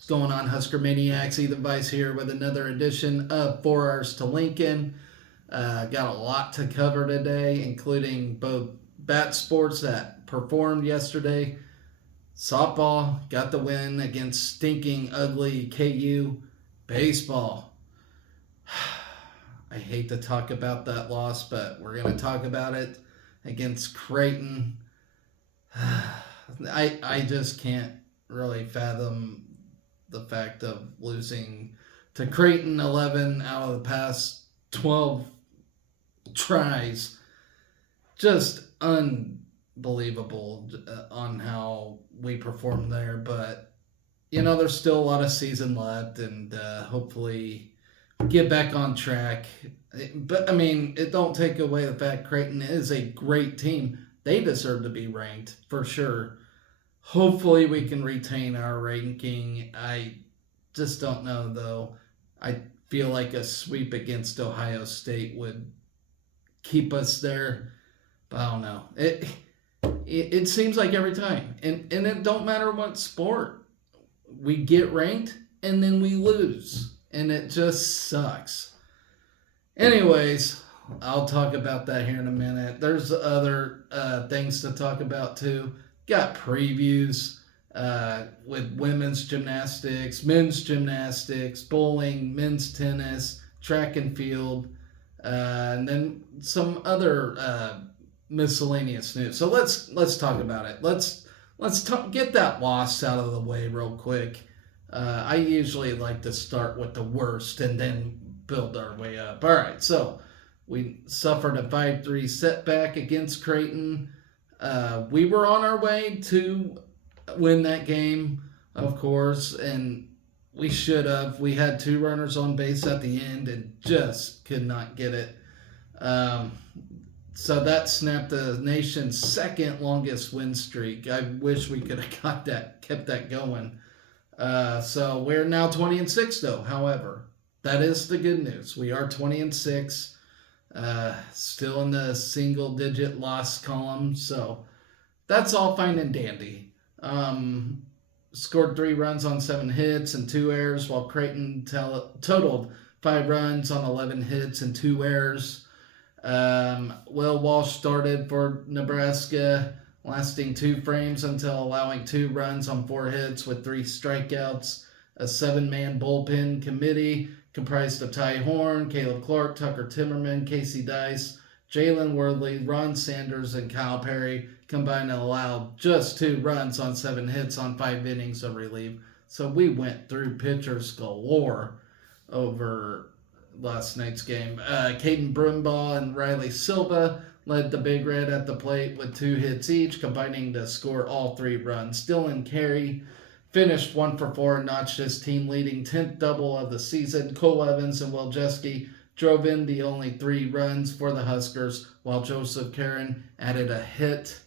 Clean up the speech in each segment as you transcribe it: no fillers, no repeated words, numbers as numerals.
What's going on, Husker Maniacs? Ethan Vice here with another edition of 4 Hours to Lincoln. Got a lot to cover today, including both bat sports that performed yesterday. Softball got the win against stinking, ugly KU. Baseball. I hate to talk about that loss, but we're going to talk about it against Creighton. I just can't really fathom the fact of losing to Creighton 11 out of the past 12 tries. Just unbelievable on how we performed there. But, there's still a lot of season left, and hopefully get back on track. But, it don't take away the fact Creighton is a great team. They deserve to be ranked, for sure. Hopefully we can retain our ranking. I just don't know, though. I feel like a sweep against Ohio State would keep us there. But I don't know. It seems like every time. And it don't matter what sport. We get ranked and then we lose. And it just sucks. Anyways, I'll talk about that here in a minute. There's other things to talk about, too. Got previews with women's gymnastics, men's gymnastics, bowling, men's tennis, track and field, and then some other miscellaneous news. So let's talk about it. Let's get that loss out of the way real quick. I usually like to start with the worst and then build our way up. All right, so we suffered a 5-3 setback against Creighton. We were on our way to win that game, of course, and we should have. We had 2 runners on base at the end and just could not get it. So that snapped the nation's second longest win streak. I wish we could have kept that going. So we're now 20-6, though. However, that is the good news. We are 20-6. Still in the single-digit loss column, so that's all fine and dandy. Scored 3 runs on 7 hits and 2 errors, while Creighton totaled 5 runs on 11 hits and 2 errors. Will Walsh started for Nebraska, lasting 2 frames until allowing 2 runs on 4 hits with 3 strikeouts. A 7-man bullpen committee comprised of Ty Horn, Caleb Clark, Tucker Timmerman, Casey Dice, Jalen Worley, Ron Sanders, and Kyle Perry combined to allow just 2 runs on 7 hits on 5 innings of relief. So we went through pitchers galore over last night's game. Caden Brumbaugh and Riley Silva led the Big Red at the plate with 2 hits each, combining to score all 3 runs. Dylan Carey finished 1 for 4 and notched his team-leading 10th double of the season. Cole Evans and Will Jeske drove in the only 3 runs for the Huskers, while Joseph Karen added a hit.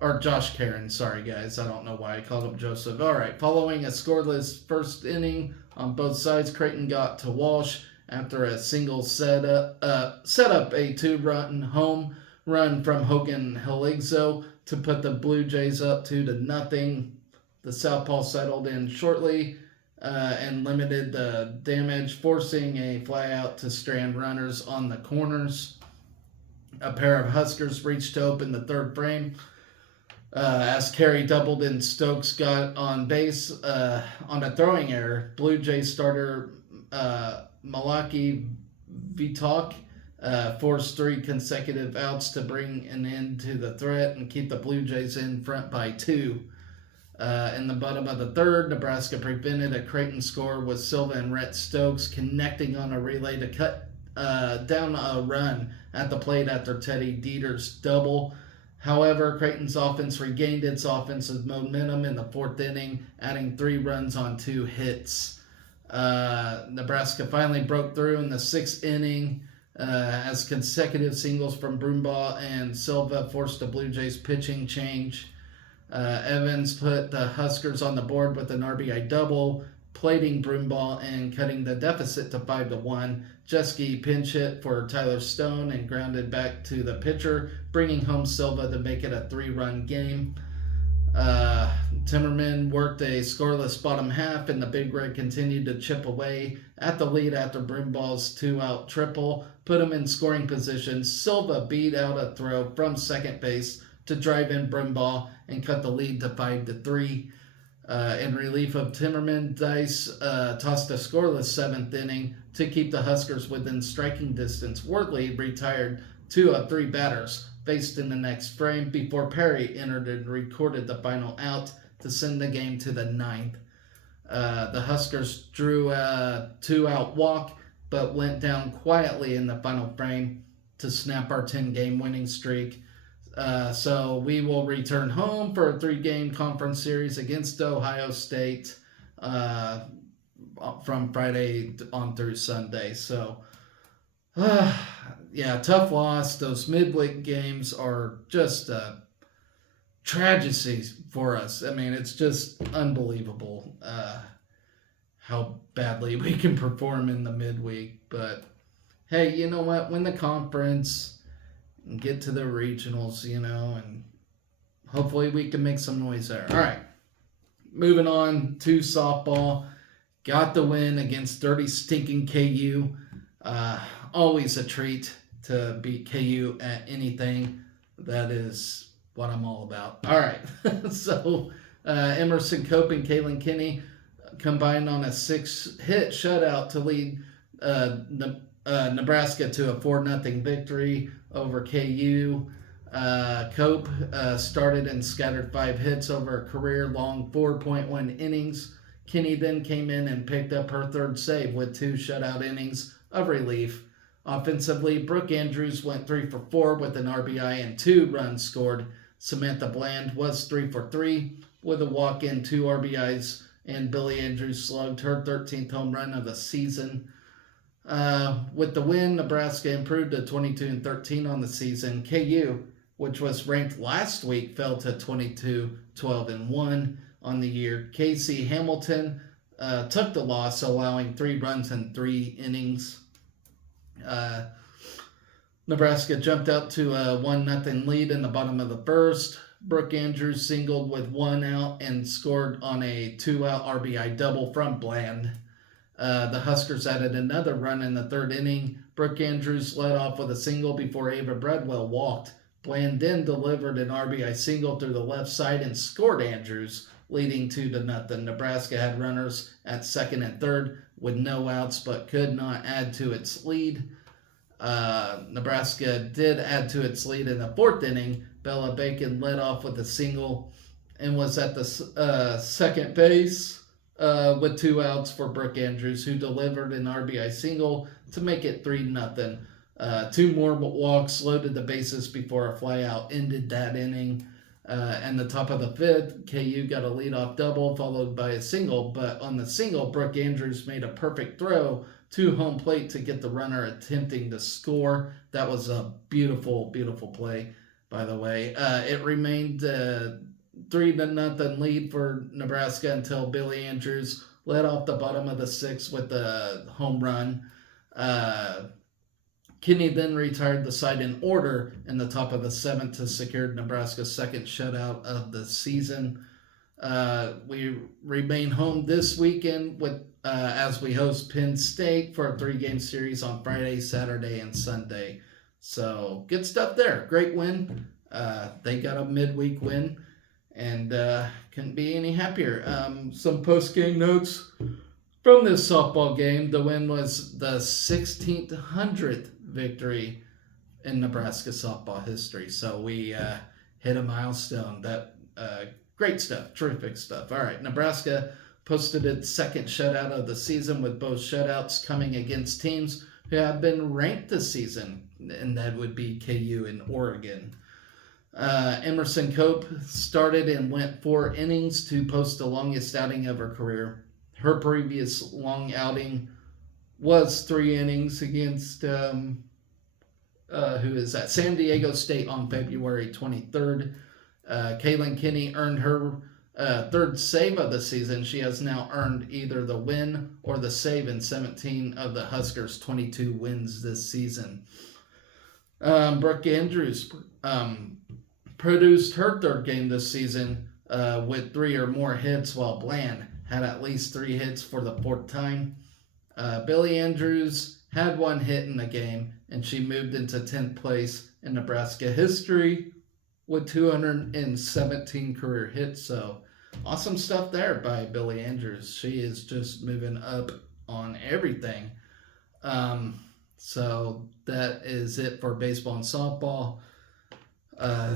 Or Josh Karen, sorry guys, I don't know why I called him Joseph. All right, following a scoreless first inning on both sides, Creighton got to Walsh after a single set up a 2-run home run from Hogan Heligzo to put the Blue Jays up 2-0. The southpaw settled in shortly and limited the damage, forcing a flyout to strand runners on the corners. A pair of Huskers reached to open the 3rd frame. As Carey doubled and Stokes got on base on a throwing error, Blue Jays starter Malaki Vitok forced 3 consecutive outs to bring an end to the threat and keep the Blue Jays in front by 2. In the bottom of the 3rd, Nebraska prevented a Creighton score with Silva and Rhett Stokes connecting on a relay to cut down a run at the plate after Teddy Dieter's double. However, Creighton's offense regained its offensive momentum in the 4th inning, adding 3 runs on 2 hits. Nebraska finally broke through in the 6th inning as consecutive singles from Brumbaugh and Silva forced the Blue Jays pitching change. Evans put the Huskers on the board with an RBI double, plating Brumbaugh and cutting the deficit to 5-1. Jeske pinch hit for Tyler Stone and grounded back to the pitcher, bringing home Silva to make it a 3-run game. Uh, Timmerman worked a scoreless bottom half, and the Big Red continued to chip away at the lead after Brimball's two-out triple put him in scoring position. Silva beat out a throw from second base to drive in Brimball and cut the lead to 5-3. In relief of Timmerman, Dice tossed a scoreless seventh inning to keep the Huskers within striking distance. Worley retired 2 of 3 batters faced in the next frame before Perry entered and recorded the final out to send the game to the ninth. The Huskers drew a 2-out walk, but went down quietly in the final frame to snap our 10-game winning streak. So we will return home for a 3-game conference series against Ohio State from Friday on through Sunday. So, yeah, tough loss. Those midweek games are just tragedies for us. I mean, it's just unbelievable how badly we can perform in the midweek. But, hey, you know what? Win the conference and get to the regionals, and hopefully we can make some noise there. All right, moving on to softball. Got the win against dirty, stinking KU. Always a treat to beat KU at anything. That is what I'm all about. All right, so Emerson Cope and Kalen Kinney combined on a 6-hit shutout to lead Nebraska to a 4-0 victory over KU. Cope started and scattered 5 hits over a career-long 4.1 innings. Kinney then came in and picked up her third save with 2 shutout innings of relief. Offensively, Brooke Andrews went 3 for 4 with an RBI and 2 runs scored. Samantha Bland was 3 for 3 with a walk and 2 RBIs, and Billy Andrews slugged her 13th home run of the season. With the win, Nebraska improved to 22-13 on the season. KU, which was ranked last week, fell to 22-12-1 on the year. Casey Hamilton took the loss, allowing 3 runs in 3 innings. Nebraska jumped out to a 1-0 lead in the bottom of the first. Brooke Andrews singled with 1 out and scored on a 2-out RBI double from Bland. The Huskers added another run in the 3rd inning. Brooke Andrews led off with a single before Ava Bradwell walked. Bland then delivered an RBI single through the left side and scored Andrews, leading 2-0. Nebraska had runners at 2nd and 3rd with no outs, but could not add to its lead. Nebraska did add to its lead in the 4th inning. Bella Bacon led off with a single and was at the second base with 2 outs for Brooke Andrews, who delivered an RBI single to make it 3-0. 2 more walks loaded the bases before a flyout ended that inning. And the top of the 5th, KU got a leadoff double followed by a single, but on the single, Brooke Andrews made a perfect throw to home plate to get the runner attempting to score. That was a beautiful, beautiful play, by the way. It remained 3-0 lead for Nebraska until Billy Andrews led off the bottom of the 6th with a home run. Kinney then retired the side in order in the top of the 7th to secure Nebraska's 2nd shutout of the season. We remain home this weekend with as we host Penn State for a 3-game series on Friday, Saturday, and Sunday. So good stuff there. Great win. They got a midweek win and couldn't be any happier. Some post-game notes from this softball game. The win was the 1600th victory in Nebraska softball history. So we hit a milestone. That great stuff. Terrific stuff. All right, Nebraska posted its 2nd shutout of the season, with both shutouts coming against teams who have been ranked this season, and that would be KU and Oregon. Emerson Cope started and went 4 innings to post the longest outing of her career. Her previous long outing was 3 innings against San Diego State on February 23rd. Kaylin Kinney earned her 3rd save of the season. She has now earned either the win or the save in 17 of the Huskers' 22 wins this season. Brooke Andrews produced her 3rd game this season with 3 or more hits, while Bland had at least 3 hits for the 4th time. Billy Andrews had 1 hit in the game, and she moved into 10th place in Nebraska history with 217 career hits. So awesome stuff there by Billy Andrews. She is just moving up on everything. So that is it for baseball and softball.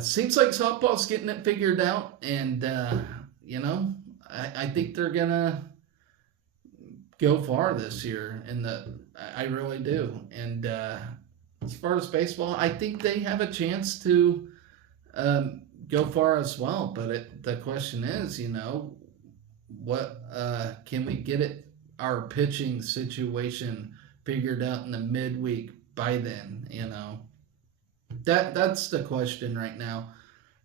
Seems like softball's getting it figured out, and I think they're gonna go far this year. I really do. And as far as baseball, I think they have a chance to go far as well. But the question is, what can we get our pitching situation figured out in the midweek by then? That's the question right now.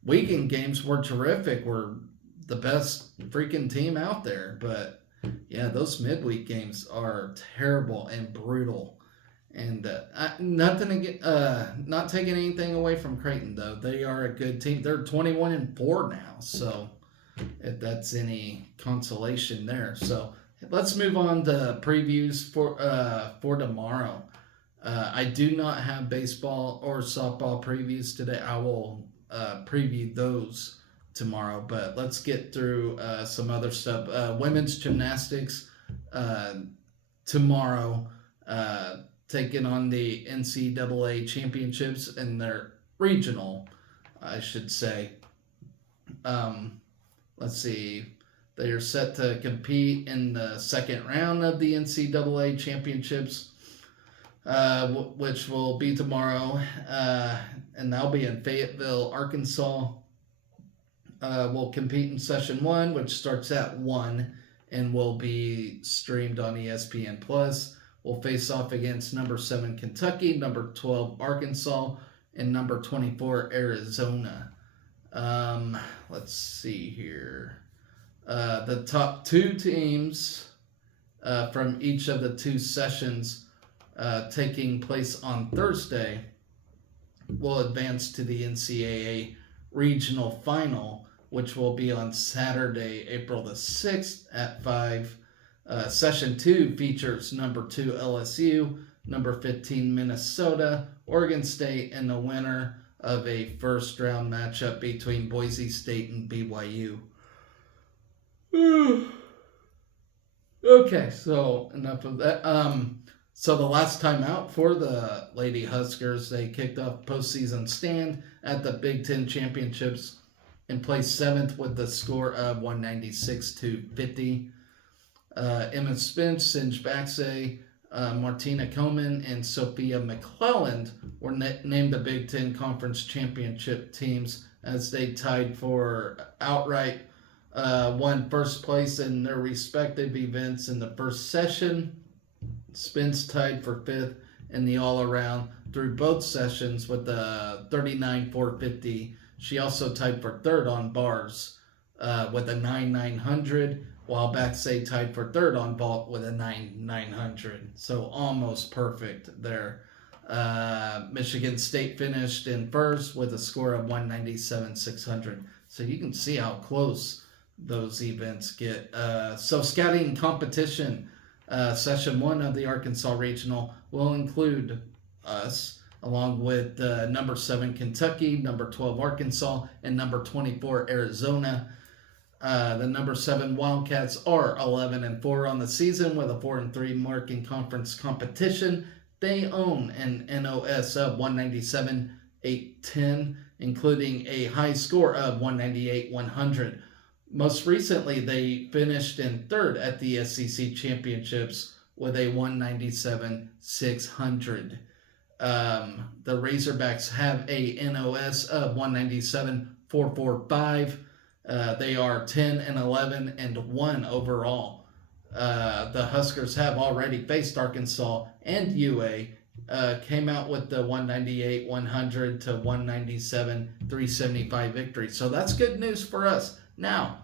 Weekend games were terrific. We're the best freaking team out there, but yeah, those midweek games are terrible and brutal. And not taking anything away from Creighton though. They are a good team. They're 21-4 now, so if that's any consolation there. So let's move on to previews for tomorrow. I do not have baseball or softball previews today. I will preview those tomorrow, but let's get through some other stuff. Women's gymnastics tomorrow, taking on the NCAA championships in their regional, I should say. Let's see. They are set to compete in the second round of the NCAA championships, which will be tomorrow, and that'll be in Fayetteville, Arkansas. We'll compete in session 1, which starts at 1 and will be streamed on ESPN+. We'll face off against number 7 Kentucky, number 12 Arkansas, and number 24 Arizona. Let's see here. The top 2 teams from each of the 2 sessions taking place on Thursday will advance to the NCAA regional final, which will be on Saturday, April the 6th at 5. Session 2 features number 2 LSU, number 15 Minnesota, Oregon State, and the winner of a first round matchup between Boise State and BYU. Okay, so enough of that. So the last time out for the Lady Huskers, they kicked off postseason stand at the Big Ten Championships and placed 7th with the score of 196-50. Emma Spence, Singe Baxay, Martina Coman, and Sophia McClelland were named the Big Ten Conference Championship teams as they tied for outright won first place in their respective events in the first session. Spence tied for 5th in the all-around through both sessions with a 39-450. She also tied for 3rd on bars with a 9,900, while Baxay tied for 3rd on vault with a 9,900. So almost perfect there. Michigan State finished in first with a score of 197-600. So you can see how close those events get. So scouting competition, session 1 of the Arkansas Regional will include us, along with number 7 Kentucky, number 12 Arkansas, and number 24 Arizona. The number 7 Wildcats are 11-4 on the season with a 4-3 mark in conference competition. They own an NOS of 197-810, including a high score of 198-100. Most recently, they finished in 3rd at the SEC Championships with a 197-600. The Razorbacks have a NOS of 197-445. They are 10-11-1 overall. The Huskers have already faced Arkansas and UA. Came out with the 198-100 to 197-375 victory. So that's good news for us. Now,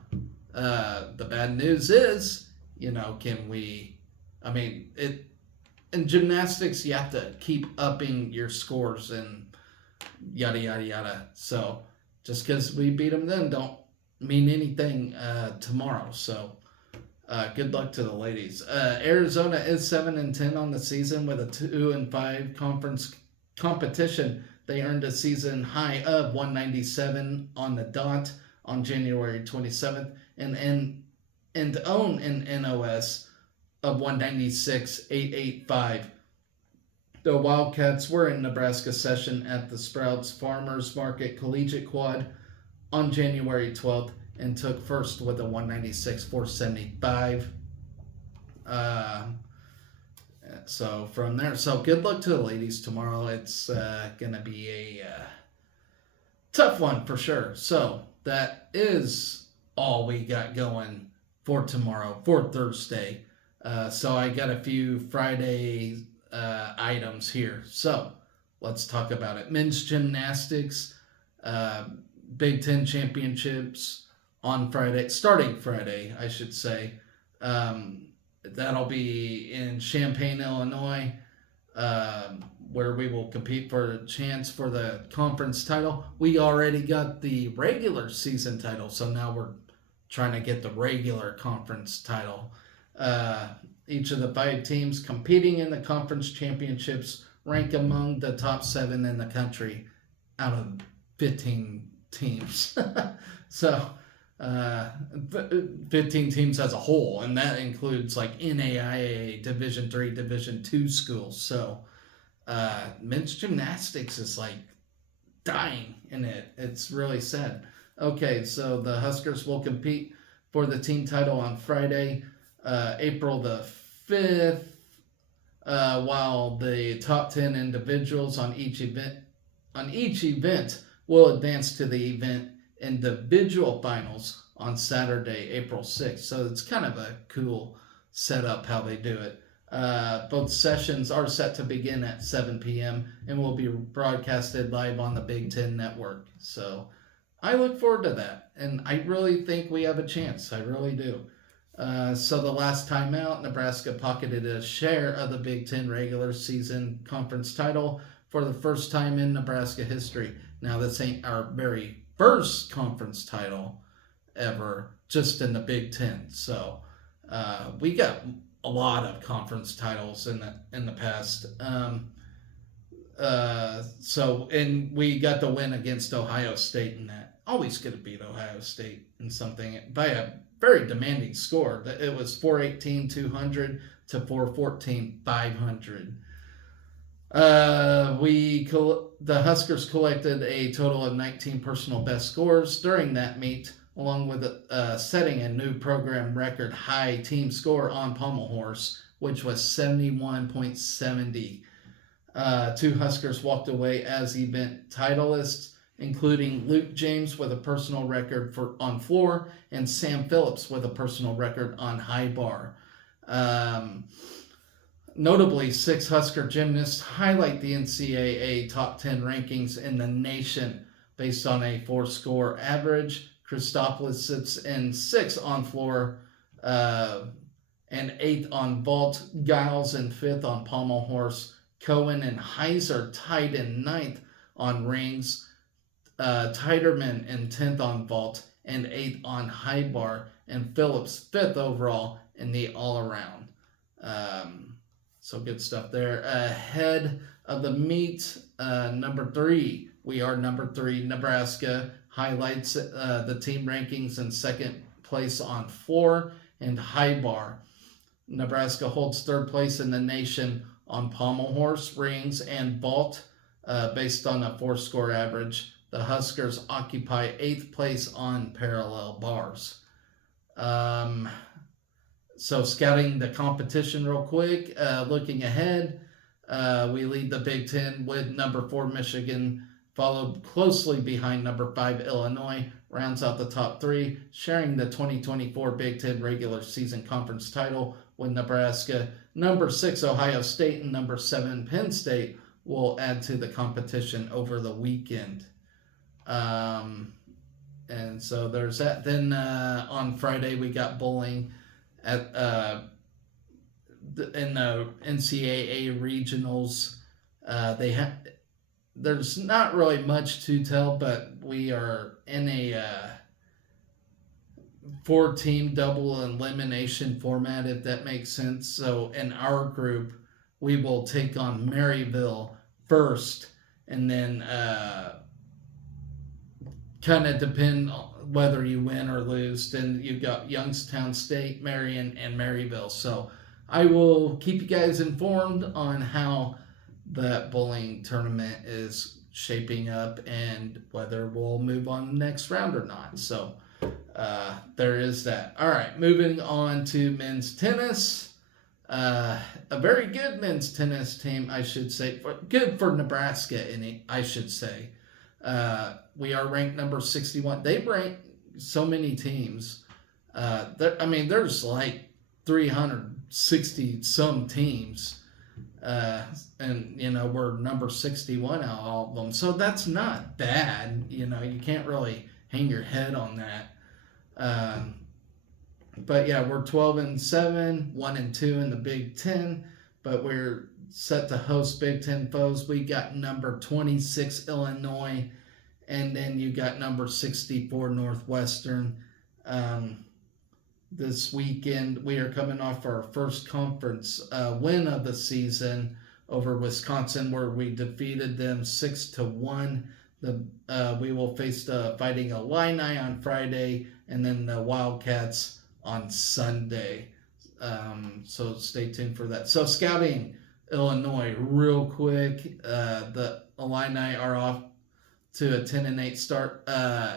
the bad news is, can we? I mean, in gymnastics, you have to keep upping your scores and yada yada yada. So just because we beat them then, don't mean anything tomorrow. So good luck to the ladies. Arizona is 7-10 on the season with a 2-5 conference competition. They earned a season high of 197 on the dot on January 27th, and own an NOS of 196,885. The Wildcats were in Nebraska session at the Sprouts Farmers Market Collegiate Quad on January 12th and took first with a 196,475. So from there, so good luck to the ladies tomorrow. It's going to be a tough one for sure. So that is all we got going for tomorrow, for Thursday. So I got a few Friday items here. So let's talk about it. Men's gymnastics, Big Ten championships on Friday, starting Friday, I should say. That'll be in Champaign, Illinois, where we will compete for a chance for the conference title. We already got the regular season title, so now we're trying to get the regular conference title. Each of the 5 teams competing in the conference championships rank among the top 7 in the country out of 15 teams. So 15 teams as a whole, and that includes like NAIA Division 3, Division 2 schools. So men's gymnastics is like dying in it. It's really sad. Okay, so the Huskers will compete for the team title on Friday, April the 5th, while the top 10 individuals on each event will advance to the event individual finals on Saturday, April 6th. So it's kind of a cool setup how they do it. Both sessions are set to begin at 7 p.m. and will be broadcasted live on the Big Ten Network. So I look forward to that, and I really think we have a chance. I really do. So the last time out, Nebraska pocketed a share of the Big Ten regular season conference title for the first time in Nebraska history. Now, this ain't our very first conference title ever, just in the Big Ten. So we got a lot of conference titles in the past. And we got the win against Ohio State in that. Always going to beat Ohio State in something by a very demanding score. It was 418-200 to 414-500. The Huskers collected a total of 19 personal best scores during that meet, along with setting a new program record high team score on pommel horse, which was 71.70. 2 Huskers walked away as event titleists, including Luke James with a personal record on floor and Sam Phillips with a personal record on high bar. Notably, 6 Husker gymnasts highlight the NCAA top 10 rankings in the nation based on a 4-score average. Christopoulos sits in 6th on floor and 8th on vault. Giles in 5th on pommel horse. Cohen and Heiser tied in 9th on rings. Tiderman in 10th on vault and 8th on high bar. And Phillips 5th overall in the all-around. So good stuff there. Ahead of the meet, number 3. We are number 3. Nebraska highlights the team rankings in 2nd place on floor and high bar. Nebraska holds 3rd place in the nation on pommel horse, rings, and vault based on a 4-score average. The Huskers occupy 8th place on parallel bars. So scouting the competition real quick, looking ahead, we lead the Big Ten with number 4 Michigan, followed closely behind number 5 Illinois, rounds out the top 3, sharing the 2024 Big Ten regular season conference title with Nebraska. Number 6 Ohio State and number 7 Penn State will add to the competition over the weekend. And so there's that. Then on Friday we got bowling at in the NCAA regionals. There's not really much to tell, but we are in a 4-team double elimination format, if that makes sense. So in our group, we will take on Maryville first, and then kind of depend on whether you win or lose. Then you've got Youngstown State, Marion, and Maryville. So I will keep you guys informed on how that bowling tournament is shaping up and whether we'll move on the next round or not. So there is that. All right, moving on to men's tennis. A very good men's tennis team, I should say. Good for Nebraska, I should say. We are ranked number 61. They rank so many teams. There's like 360 some teams. And we're number 61 out of all of them, so that's not bad. You can't really hang your head on that. But yeah, we're 12-7, 1-2 in the Big Ten, but we're set to host Big Ten foes. We got number 26 Illinois, and then you got number 64 Northwestern. This weekend, we are coming off our first conference win of the season over Wisconsin, where we defeated them 6-1. We will face the Fighting Illini on Friday, and then the Wildcats on Sunday. So stay tuned for that. So scouting Illinois real quick. The Illini are off to a 10-8 start.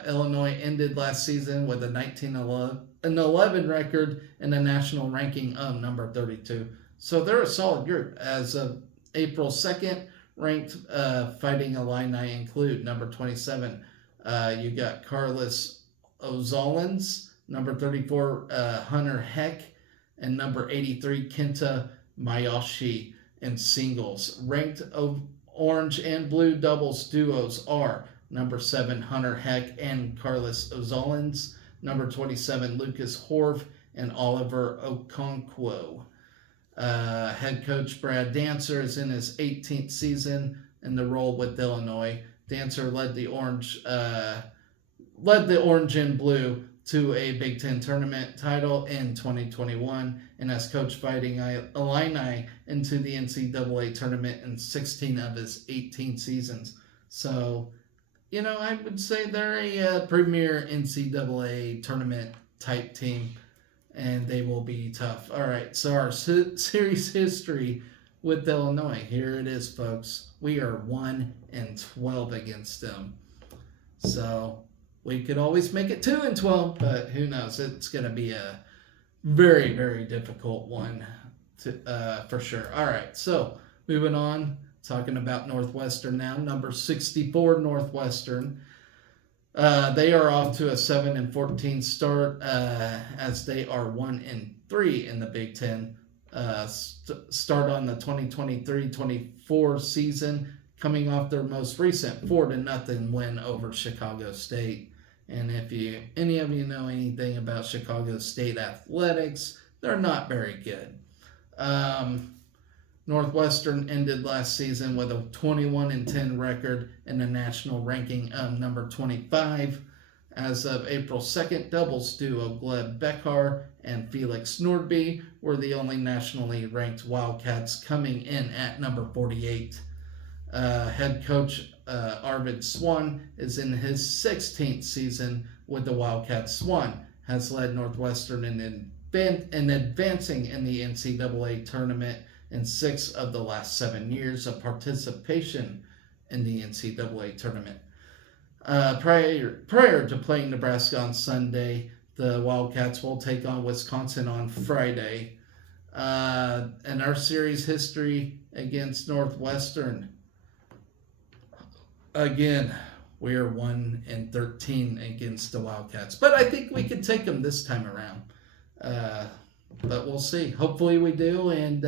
Illinois ended last season with a 19-11 record and a national ranking of number 32. So they're a solid group. As of April 2nd, ranked Fighting Illini include number 27. You got Carlos Ozolins, number 34, Hunter Heck, and number 83, Kenta Mayoshi in singles. Ranked orange and blue doubles duos are number 7, Hunter Heck and Carlos Ozolins, number 27, Lucas Horv and Oliver Okonkwo. Head coach Brad Dancer is in his 18th season in the role with Illinois. Dancer led the orange and blue to a Big Ten tournament title in 2021 and has coached Fighting Illini into the NCAA tournament in 16 of his 18 seasons. So, I would say they're a premier NCAA tournament type team, and they will be tough. All right, so our series history with Illinois, here it is, folks. We are 1-12 against them. So we could always make it 2-12, but who knows? It's going to be a very, very difficult one for sure. All right, so moving on, talking about Northwestern now. Number 64 Northwestern. They are off to a 7-14 start as they are 1-3 in the Big Ten. Start on the 2023-24 season, coming off their most recent 4-0 win over Chicago State. And if any of you know anything about Chicago State athletics, they're not very good. Northwestern ended last season with a 21-10 record and a national ranking of number 25. As of April 2nd, doubles duo Gleb Beckar and Felix Nordby were the only nationally ranked Wildcats, coming in at number 48. Head coach Arvid Swan is in his 16th season with the Wildcats. Swan has led Northwestern in advancing in the NCAA tournament in 6 of the last 7 years of participation in the NCAA tournament. Prior to playing Nebraska on Sunday, the Wildcats will take on Wisconsin on Friday. And our series history against Northwestern, again, we are 1-13 against the Wildcats. But I think we could take them this time around. But we'll see. Hopefully we do, and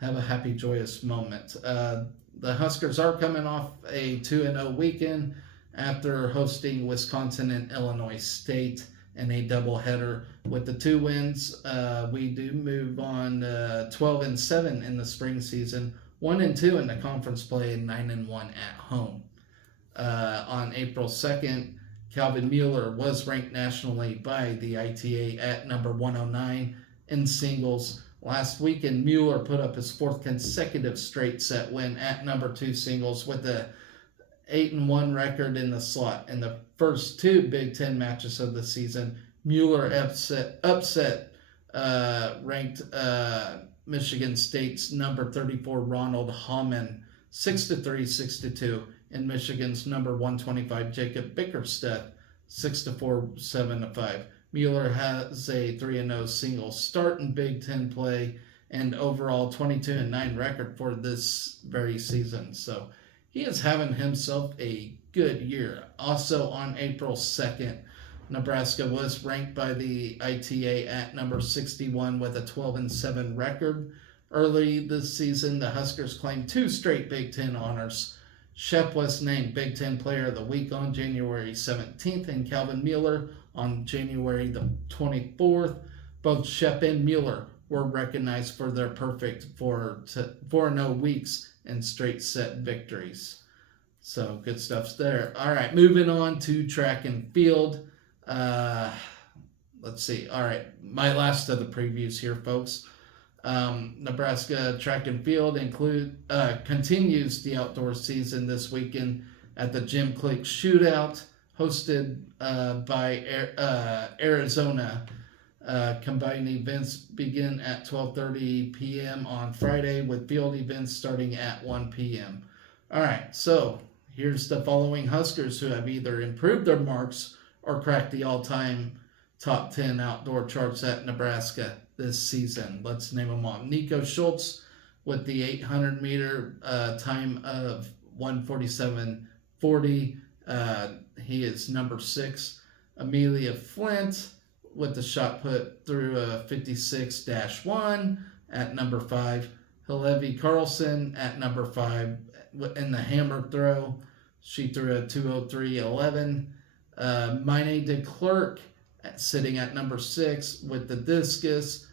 have a happy, joyous moment. The Huskers are coming off a 2-0 weekend after hosting Wisconsin and Illinois State in a doubleheader. With the 2 wins, we do move on 12-7 in the spring season, 1-2 in the conference play, and 9-1 at home. On April 2nd, Calvin Mueller was ranked nationally by the ITA at number 109 in singles. Last weekend, Mueller put up his fourth consecutive straight set win at number 2 singles with a 8-1 record in the slot. In the first two Big Ten matches of the season, Mueller upset ranked Michigan State's number 34 Ronald Hauman 6-3, 6-2, and Michigan's number 125 Jacob Bickerstaff 6-4, 7-5. Mueller has a 3-0 single start in Big Ten play and overall 22-9 record for this very season. So he is having himself a good year. Also on April 2nd, Nebraska was ranked by the ITA at number 61 with a 12-7 record. Early this season, the Huskers claimed 2 straight Big Ten honors. Shep was named Big Ten Player of the Week on January 17th, and Calvin Mueller on January the 24th. Both Shep and Mueller were recognized for their perfect 4-0 weeks and straight set victories. So good stuff's there. All right, moving on to track and field. Let's see. All right, my last of the previews here, folks. Nebraska track and field continues the outdoor season this weekend at the Gym Click Shootout, hosted by Arizona. Combined events begin at 12:30 p.m. on Friday, with field events starting at 1 p.m. All right, so here's the following Huskers who have either improved their marks or cracked the all-time top 10 outdoor charts at Nebraska this season. Let's name them all. Nico Schultz with the 800-meter time of 1:47.40. He is number 6. Amelia Flint with the shot put through a 56-1 at number 5. Hillevi Carlson at number 5 in the hammer throw. She threw a 2:03.11. Mine de Klerk sitting at number 6 with the discus,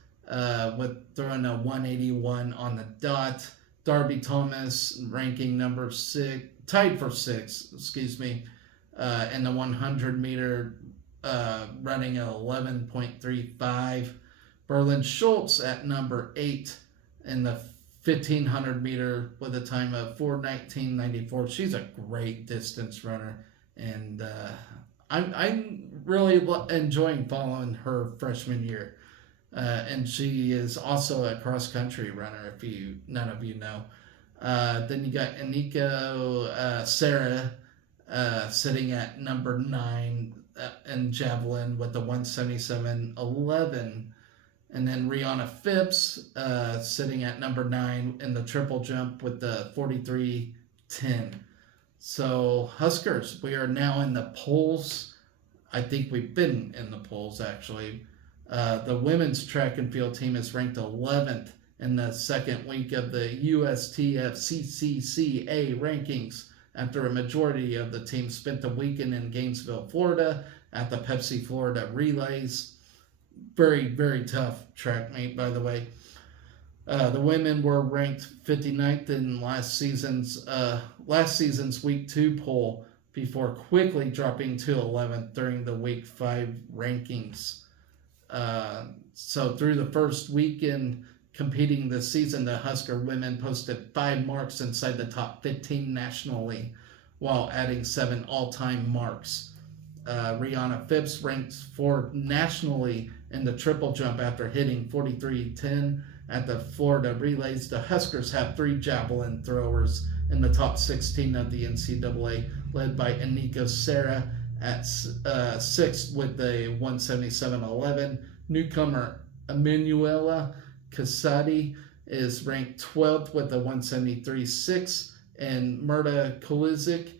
with throwing a 181 on the dot. Darby Thomas ranking number 6, tied for 6, in the 100-meter, running a 11.35. Berlin Schultz at number 8 in the 1500-meter with a time of 4:19.94. She's a great distance runner, and I'm really enjoying following her freshman year. And she is also a cross-country runner, if none of you know. Then you got Aniko Sarah sitting at number 9 in javelin with the 177.11. And then Rihanna Phipps sitting at number 9 in the triple jump with the 43.10. So Huskers, we are now in the polls. I think we've been in the polls, actually. The women's track and field team is ranked 11th in the second week of the USTF CCCA rankings after a majority of the team spent the weekend in Gainesville, Florida at the Pepsi Florida Relays. Very, very tough track meet, by the way. The women were ranked 59th in last season's week 2 poll before quickly dropping to 11th during the week 5 rankings. So through the first weekend competing this season, the Husker women posted 5 marks inside the top 15 nationally, while adding 7 all-time marks. Rihanna Phipps ranked 4th nationally in the triple jump after hitting 43.10 at the Florida Relays. The Huskers have 3 javelin throwers in the top 16 of the NCAA, led by Aniko Sarah at 6th with a 177.11. Newcomer Emanuela Casati is ranked 12th with a 173.6, and Murta Kolizik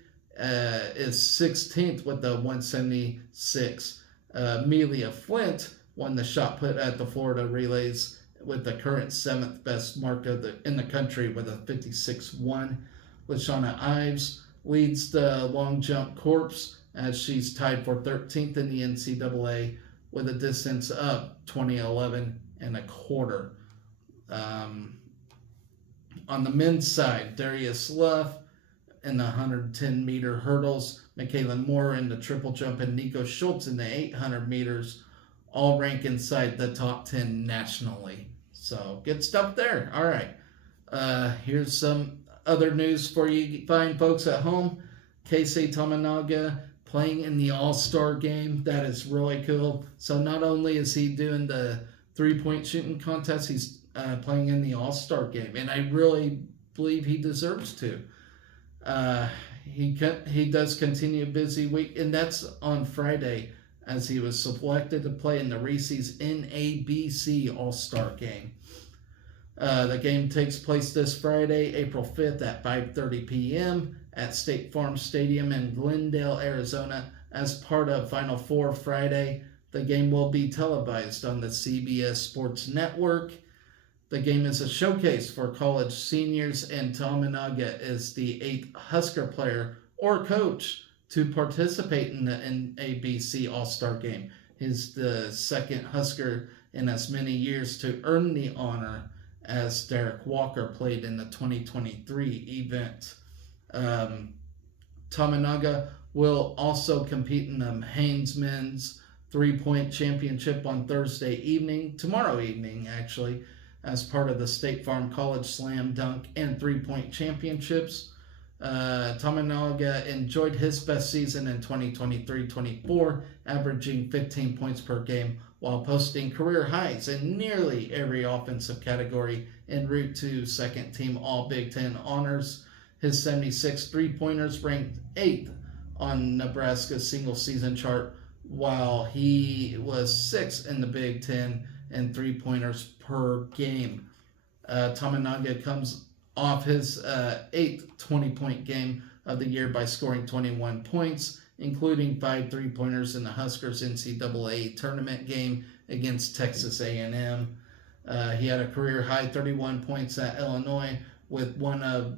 is 16th with a 176. Amelia Flint won the shot put at the Florida Relays with the current 7th best mark in the country with a 56.1. LaShawna Ives leads the long jump corps as she's tied for 13th in the NCAA with a distance of 20:11.25. On the men's side, Darius Luff in the 110-meter hurdles, Michaela Moore in the triple jump, and Nico Schultz in the 800 meters all rank inside the top 10 nationally. So good stuff there. All right. Here's some other news for you fine folks at home. Keisei Tominaga playing in the All-Star game. That is really cool. So not only is he doing the three-point shooting contest, he's playing in the All-Star game. And I really believe he deserves to. He does continue a busy week, and that's on Friday, as he was selected to play in the Reese's NABC All-Star Game. The game takes place this Friday, April 5th at 5:30 p.m. at State Farm Stadium in Glendale, Arizona, as part of Final Four Friday. The game will be televised on the CBS Sports Network. The game is a showcase for college seniors, and Tominaga is the 8th Husker player or coach to participate in the NABC All-Star Game. He's the second Husker in as many years to earn the honor, as Derek Walker played in the 2023 event. Tominaga will also compete in the Haynes Men's three-point championship on Thursday evening, tomorrow evening actually, as part of the State Farm College Slam Dunk and three-point championships. Tominaga enjoyed his best season in 2023-24, averaging 15 points per game while posting career highs in nearly every offensive category en route to second-team All-Big Ten honors. His 76 three-pointers ranked 8th on Nebraska's single-season chart, while he was 6th in the Big Ten in three-pointers per game. Tominaga comes off his 8th 20-point game of the year by scoring 21 points, including 5 three-pointers in the Huskers NCAA tournament game against Texas A&M. He had a career-high 31 points at Illinois with one of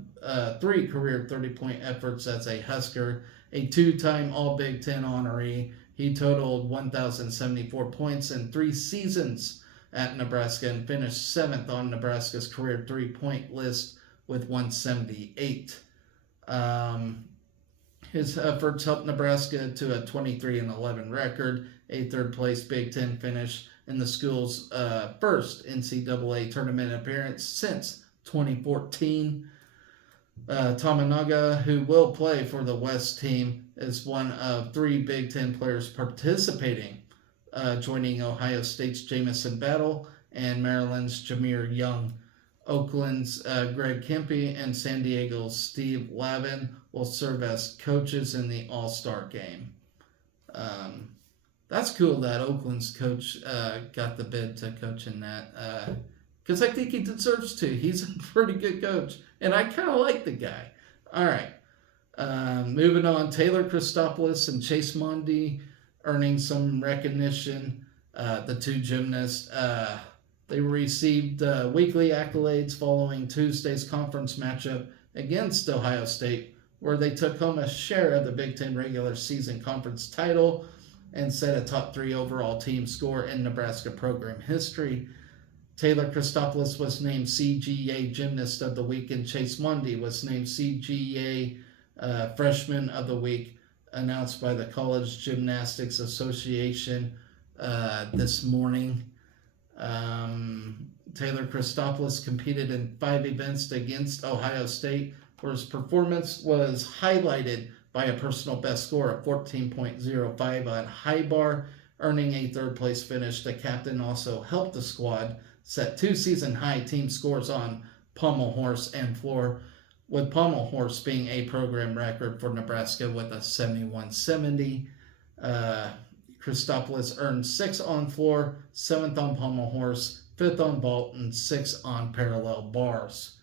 3 career 30-point efforts as a Husker, a 2-time All-Big Ten honoree. He totaled 1,074 points in 3 seasons at Nebraska and finished 7th on Nebraska's career 3-point list with 178. His efforts helped Nebraska to a 23-11 record, a third-place Big Ten finish, in the school's first NCAA tournament appearance since 2014. Tominaga, who will play for the West team, is one of 3 Big Ten players participating, joining Ohio State's Jamison Battle and Maryland's Jameer Young. Oakland's Greg Kempe and San Diego's Steve Lavin will serve as coaches in the All-Star game. That's cool that Oakland's coach got the bid to coach in that, because I think he deserves to. He's a pretty good coach, and I kind of like the guy. All right, moving on. Taylor Christopoulos and Chase Mondy earning some recognition. The 2 gymnasts, they received weekly accolades following Tuesday's conference matchup against Ohio State, where they took home a share of the Big Ten regular season conference title and set a top 3 overall team score in Nebraska program history. Taylor Christopoulos was named CGA Gymnast of the Week, and Chase Mondy was named CGA Freshman of the Week, announced by the College Gymnastics Association this morning. Taylor Christopoulos competed in 5 events against Ohio State, where his performance was highlighted by a personal best score of 14.05 on high bar, earning a 3rd-place finish. The captain also helped the squad set 2 season-high team scores on pommel horse and floor, with pommel horse being a program record for Nebraska with a 71.70. Christopoulos earned 6 on floor, 7th on pommel horse, 5th on vault, and 6 on parallel bars.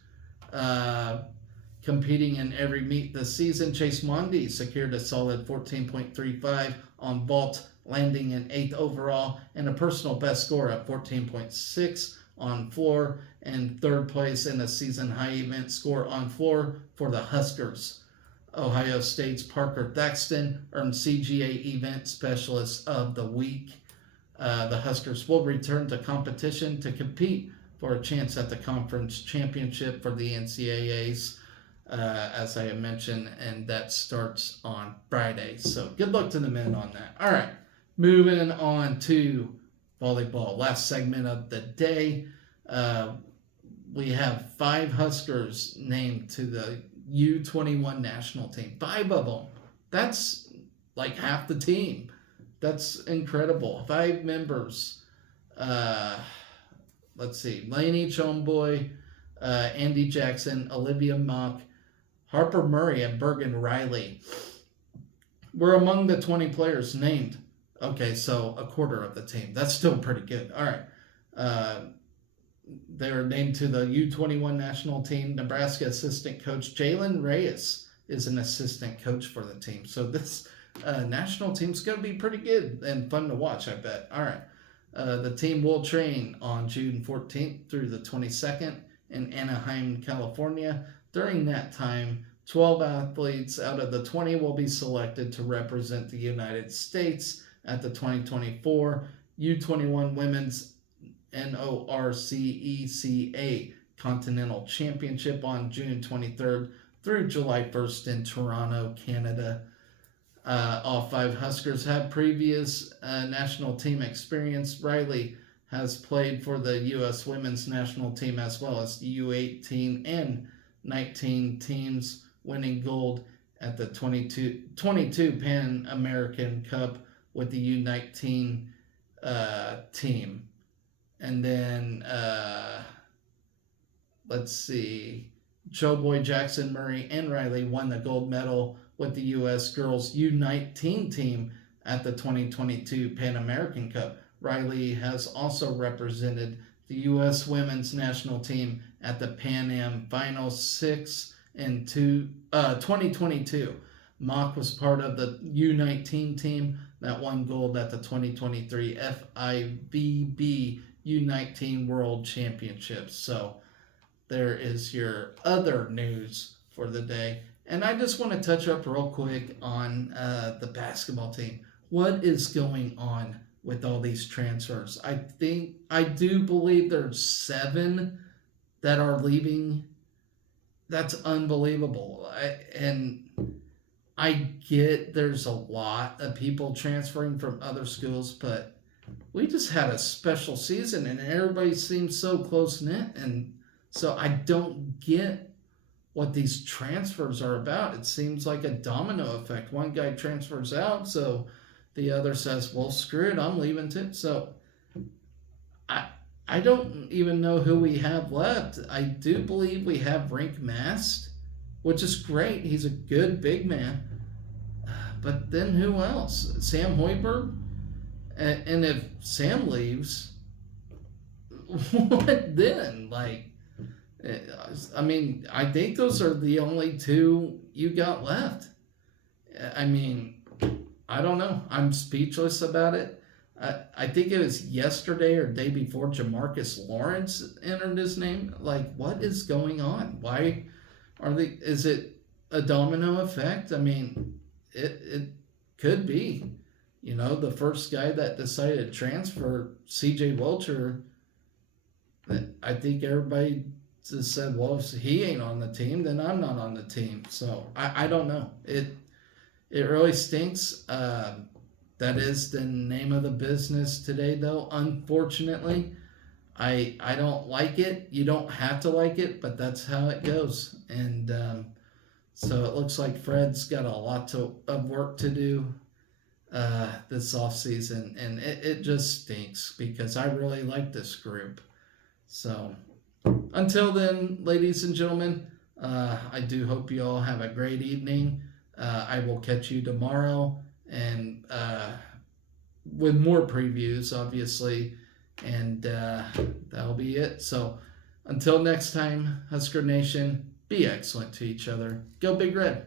Competing in every meet this season, Chase Mondy secured a solid 14.35 on vault, landing in 8th overall, and a personal best score of 14.6 on floor, and 3rd place in a season-high event score on floor for the Huskers. Ohio State's Parker Thaxton earned CGA Event Specialist of the Week. The Huskers will return to competition to compete for a chance at the conference championship for the NCAAs. as I had mentioned, and that starts on Friday. So good luck to the men on that. All right, moving on to volleyball. Last segment of the day. Uh, we have 5 Huskers named to the U21 national team. 5 of them. That's like half the team. That's incredible. 5 members. Uh, let's see. Lainey Chomboy, Andy Jackson, Olivia Mock, Harper Murray, and Bergen Riley were among the 20 players named. Okay, so a quarter of the team. That's still pretty good. All right. Uh, they were named to the U21 national team. Nebraska assistant coach Jalen Reyes is an assistant coach for the team. So this national team's going to be pretty good and fun to watch, I bet. All right. The team will train on June 14th through the 22nd in Anaheim, California. During that time, 12 athletes out of the 20 will be selected to represent the United States at the 2024 U21 Women's NORCECA Continental Championship on June 23rd through July 1st in Toronto, Canada. All 5 Huskers have previous national team experience. Riley has played for the U.S. women's national team as well as the U18 and 19 teams, winning gold at the 22 Pan American Cup with the U19 team. And then, let's see, Choboy, Jackson, Murray, and Riley won the gold medal with the U.S. girls U19 team at the 2022 Pan American Cup. Riley has also represented the U.S. women's national team at the Pan Am Final 6 in 2022. Mock was part of the U19 team that won gold at the 2023 FIVB U19 World Championships. So there is your other news for the day. And I just want to touch up real quick on the basketball team. What is going on with all these transfers? I do believe there's 7 that are leaving. That's unbelievable. I get there's a lot of people transferring from other schools, but we just had a special season and everybody seems so close knit, and so I don't get what these transfers are about. It seems like a domino effect. One guy transfers out, so the other says, well, screw it, I'm leaving too. So I don't even know who we have left. I do believe we have Rink Mast, which is great. He's a good big man. But then who else? Sam Hoiberg? And if Sam leaves, what then? I mean, I think those are the only 2 you got left. I mean, I don't know. I'm speechless about it. I think it was yesterday or day before Jamarcus Lawrence entered his name. Like, what is going on? Why are they? Is it a domino effect? I mean, it could be. You know, the first guy that decided to transfer, C.J. Wilcher, I think everybody just said, well, if he ain't on the team, then I'm not on the team. So I don't know. It really stinks. That is the name of the business today, though. Unfortunately, I don't like it. You don't have to like it, but that's how it goes. And so it looks like Fred's got a lot of work to do this off season, and it just stinks because I really like this group. So until then, ladies and gentlemen, I do hope you all have a great evening. I will catch you tomorrow and with more previews, obviously, and that'll be it. So until next time, Husker Nation, be excellent to each other. Go Big Red.